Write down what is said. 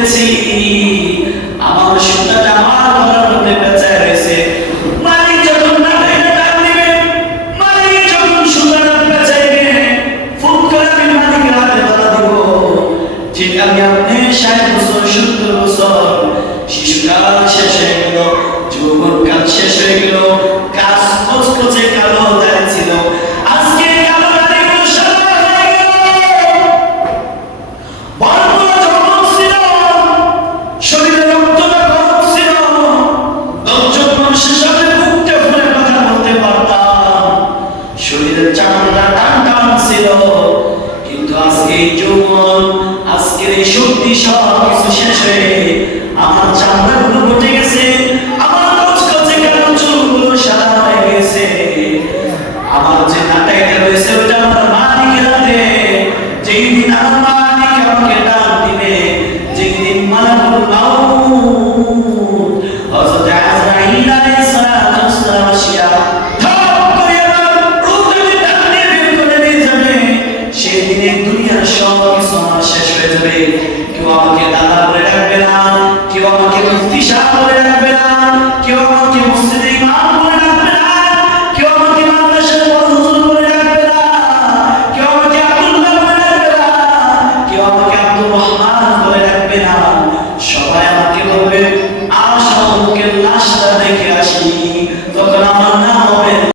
বলতেছি আমার সুতাটা আমার গলার মধ্যে পেঁচায় রয়েছে। মালিক যখন নাটাইটা টান দিবে, মালিক যখন সুতাটা পেঁচাইবে, ফুট করে আমি মালিকের হাতে ধরা দিব। ঠিক আমি আপনি 60 বছর 70 বছর শিশুকাল শেষ হয়ে গেল, যৌবনকাল শেষ হয়ে গেল, কাজ কচকচে কালো দাড়ি ছিল, আজকে কালো দাড়িগুলো সাদা হয়ে গেল। ভরপুর যৌবন ছিল, শরীরে রক্তটা গরম ছিল, 10 জন মানুষের সাথে বুকটা ফুলে কথা বলতে পারতাম, শরীরের চামড়া টান টান ছিল। কিন্তু আজকে এই যৌবন, আজকের এই শক্তি সব কিছু শেষ হয়ে আমার চামড়াগুলো উঠে গেছে, আমার কচকচে কালো চুলগুলো সাদা হয়ে গেছে, আমার যে নাটাইটা রয়েছে ওটা আমার